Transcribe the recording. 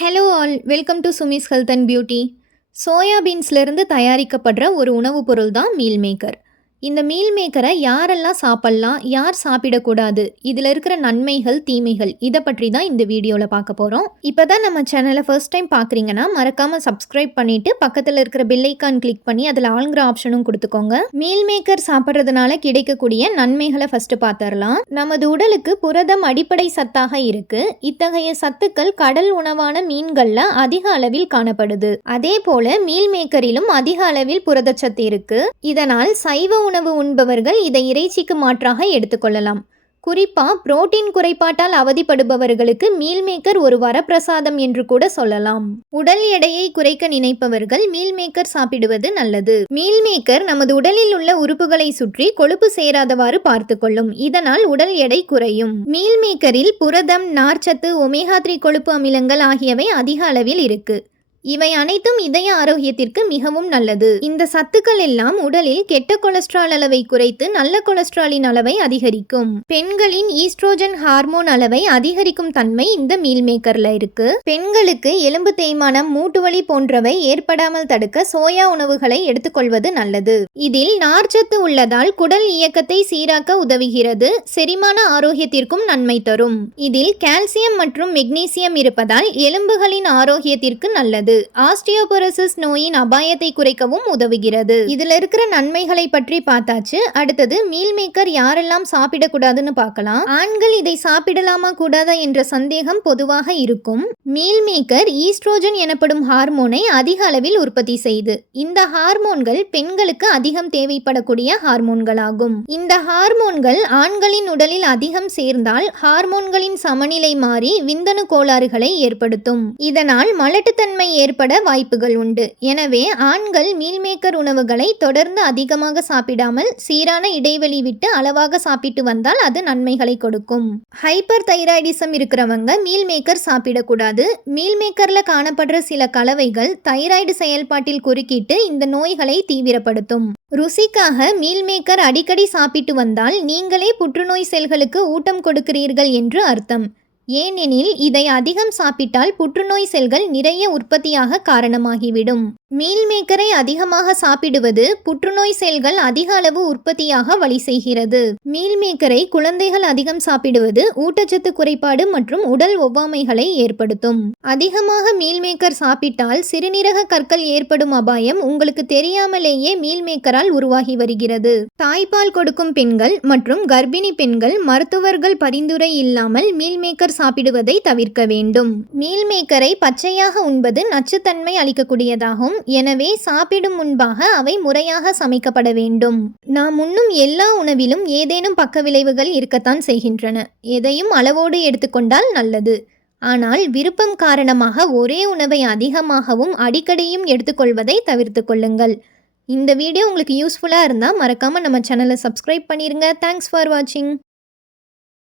Hello all, welcome to சுமிஸ் health and beauty. Soya பீன்ஸ்லேருந்து தயாரிக்கப்படுற ஒரு உணவுப் பொருள் தான் மீல் மேக்கர். இந்த மீல் மேக்கரை யாரெல்லாம் சாப்பிட்லாம், யார் சாப்பிடக்கூடாது, இதில் இருக்கிற நன்மைகள் தீமைகள் இதை பற்றி தான் இந்த வீடியோவில் பார்க்க போகிறோம். இப்போ தான் நம்ம சேனலை ஃபர்ஸ்ட் டைம் பார்க்குறீங்கன்னா மறக்காமல் சப்ஸ்கிரைப் பண்ணிவிட்டு பக்கத்தில் இருக்கிற பெல் ஐக்கான் கிளிக் பண்ணி அதில் ஆளுங்கிற ஆப்ஷனும் கொடுத்துக்கோங்க. மீல் மேக்கர் சாப்பிட்றதுனால கிடைக்கக்கூடிய நன்மைகளை ஃபஸ்ட்டு பார்த்துடலாம். நமது உடலுக்கு புரதம் அடிப்படை சத்தாக இருக்கு. இத்தகைய சத்துக்கள் கடல் உணவான மீன்களில் அதிக அளவில் காணப்படுது. அதே போல மீல் மேக்கரிலும் அதிக அளவில் புரதச்சத்து இருக்கு. இதனால் சைவ உணவு உண்பவர்கள் இதை இறைச்சிக்கு மாற்றாக எடுத்துக்கொள்ளலாம். குறிப்பா புரோட்டீன் குறைபாட்டால் அவதிப்படுபவர்களுக்கு மீல் மேக்கர் ஒரு வரப்பிரசாதம் என்று கூட சொல்லலாம். உடல் எடையை குறைக்க நினைப்பவர்கள் மீல் மேக்கர் சாப்பிடுவது நல்லது. மீல் மேக்கர் நமது உடலில் உள்ள உறுப்புகளை சுற்றி கொழுப்பு சேராதவாறு பார்த்து கொள்ளும். இதனால் உடல் எடை குறையும். மீல் மேக்கரில் புரதம், நார்ச்சத்து, ஒமேகா 3 கொழுப்பு அமிலங்கள் ஆகியவை அதிக அளவில் இருக்கு. இவை அனைத்தும் இதய ஆரோக்கியத்திற்கு மிகவும் நல்லது. இந்த சத்துக்கள் எல்லாம் உடலில் கெட்ட கொலஸ்ட்ரால் அளவை குறைத்து நல்ல கொலஸ்ட்ராலின் அளவை அதிகரிக்கும். பெண்களின் ஈஸ்ட்ரோஜன் ஹார்மோன் அளவை அதிகரிக்கும் தன்மை இந்த மீல் மேக்கர்ல இருக்கு. பெண்களுக்கு எலும்பு தேய்மானம், மூட்டுவலி போன்றவை ஏற்படாமல் தடுக்க சோயா உணவுகளை எடுத்துக்கொள்வது நல்லது. இதில் நார்ச்சத்து உள்ளதால் குடல் இயக்கத்தை சீராக்க உதவுகிறது. செரிமான ஆரோக்கியத்திற்கும் நன்மை தரும். இதில் கால்சியம் மற்றும் மெக்னீசியம் இருப்பதால் எலும்புகளின் ஆரோக்கியத்திற்கு நல்லது. ஆஸ்டியோபோரோசிஸ் நோயின் அபாயத்தை குறைக்கவும் உதவுகிறது. இதுல இருக்கிற நன்மைகளை பற்றி பார்த்தாச்சு. அடுத்தது மீல் மேக்கர் யாரெல்லாம் சாப்பிடக்கூடாதுன்னு பார்க்கலாம். ஆண்கள் இதை சாப்பிடலாமா கூடாதா என்ற சந்தேகம் பொதுவாக இருக்கும். மீல் மேக்கர் ஈஸ்ட்ரோஜன் எனப்படும் ஹார்மோனை அதிக அளவில் உற்பத்தி செய்து. இந்த ஹார்மோன்கள் பெண்களுக்கு அதிகம் தேவைப்படக்கூடிய ஹார்மோன்களாகும். இந்த ஹார்மோன்கள் ஆண்களின் உடலில் அதிகம் சேர்ந்தால் ஹார்மோன்களின் சமநிலை மாறி விந்தணு கோளாறுகளை ஏற்படுத்தும். இதனால் மலட்டுத்தன்மை ஏற்பட வாய்ப்புகள் உண்டு. எனவே ஆண்கள் மீல் மேக்கர் உணவுகளை தொடர்ந்து அதிகமாக சாப்பிடாமல் சீரான இடைவெளி விட்டு அளவாக சாப்பிட்டு வந்தால் அது நன்மைகளை கொடுக்கும். ஹைப்பர் தைராய்டிசம் இருக்கிறவங்க மீல் மேக்கர் சாப்பிடக்கூடாது. மீல் மேக்கர்ல காணப்படுற சில கலவைகள் தைராய்டு செயல்பாட்டில் குறுக்கிட்டு இந்த நோய்களை தீவிரப்படுத்தும். ருசிக்காக மீல் மேக்கர் அடிக்கடி சாப்பிட்டு வந்தால் நீங்களே புற்றுநோய் செல்களுக்கு ஊட்டம் கொடுக்கிறீர்கள் என்று அர்த்தம். ஏனெனில் இதை அதிகம் சாப்பிட்டால் புற்றுநோய் செல்கள் நிறைய உற்பத்தியாக காரணமாகிவிடும். மீல் மேக்கரை அதிகமாக சாப்பிடுவது புற்றுநோய் செல்கள் அதிக அளவு உற்பத்தியாக வழி செய்கிறது. மீல் மேக்கரை குழந்தைகள் அதிகம் சாப்பிடுவது ஊட்டச்சத்து குறைபாடு மற்றும் உடல் ஒவ்வாமைகளை ஏற்படுத்தும். அதிகமாக மீல் மேக்கர் சாப்பிட்டால் சிறுநீரக கற்கள் ஏற்படும் அபாயம் உங்களுக்கு தெரியாமலேயே மீல் மேக்கரால் உருவாகி வருகிறது. தாய்ப்பால் கொடுக்கும் பெண்கள் மற்றும் கர்ப்பிணி பெண்கள் மருத்துவர்கள் பரிந்துரை இல்லாமல் மீல் மேக்கர் சாப்பிடுவதை தவிர்க்க வேண்டும். மீல் மேக்கரை பச்சையாக உண்பது நச்சுத்தன்மை அளிக்கக்கூடியதாகும். எனவே சாப்பிடும் முன்பாக அவை முறையாக சமைக்கப்பட வேண்டும். நாம் உண்ணும் எல்லா உணவிலும் ஏதேனும் பக்க விளைவுகள் இருக்கத்தான் செய்கின்றன. எதையும் அளவோடு எடுத்துக்கொண்டால் நல்லது. ஆனால் விருப்பம் காரணமாக ஒரே உணவை அதிகமாகவும் அடிக்கடியும் எடுத்துக்கொள்வதை தவிர்த்து கொள்ளுங்கள். இந்த வீடியோ உங்களுக்கு யூஸ்ஃபுல்லாக இருந்தால் மறக்காமல் நம்ம சேனலை சப்ஸ்கிரைப் பண்ணிடுங்க. தேங்க்ஸ் ஃபார் வாட்சிங்.